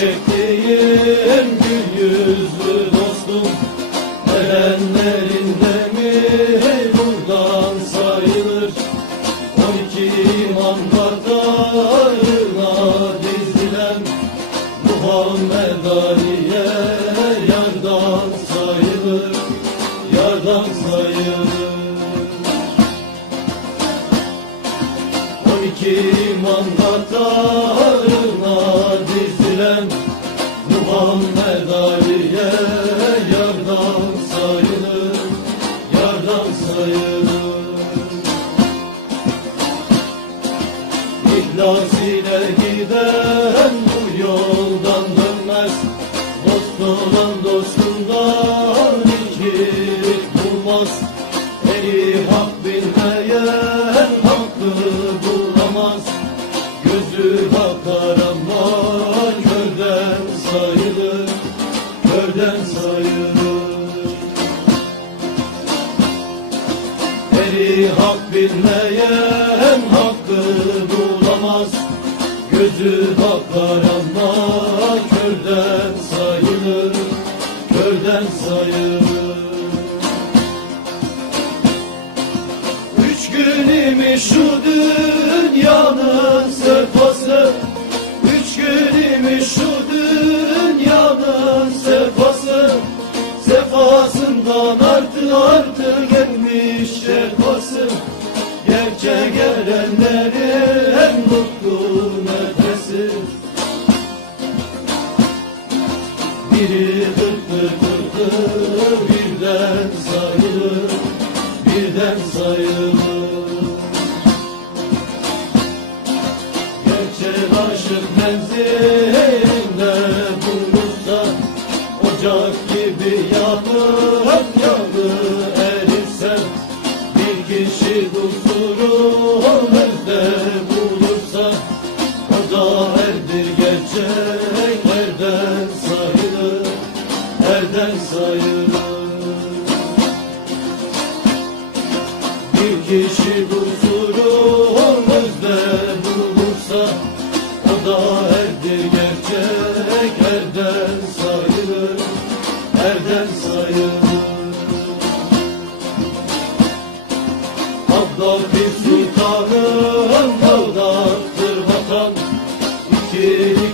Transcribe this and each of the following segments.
çektiğim gül yüzlü dostum. Erenlerinde mi buradan sayılır? On iki imam katarına dizilen Muhammed Ali'ye yardan sayılır Yardan sayılır. On iki imam katarına İle giden bu yoldan dönmez. Dost olan dostundan ikilik bulmaz. Eri hak bilmeyen hakkı bulamaz. Gözü bakar ama körden sayılır Körden sayılır. Eri hak bilmeyen Gözü bakar ama körden sayılır Körden sayılır. Üç gün imiş şu dünyanın sefası Üç gün imiş şu dünyanın sefası Sefasından artı mutlu nefesi. Biri kırklı birden Bir kişi huzuru önümüzde bulursa O da erdir gerçek erden sayılır Erden sayılır. Abdülhamid Sultan'ın dağdaktır vatan İkilikten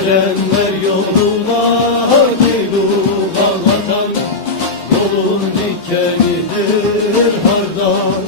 Erenler yoluna kıyluk anlatan Yolun dikenidir hardan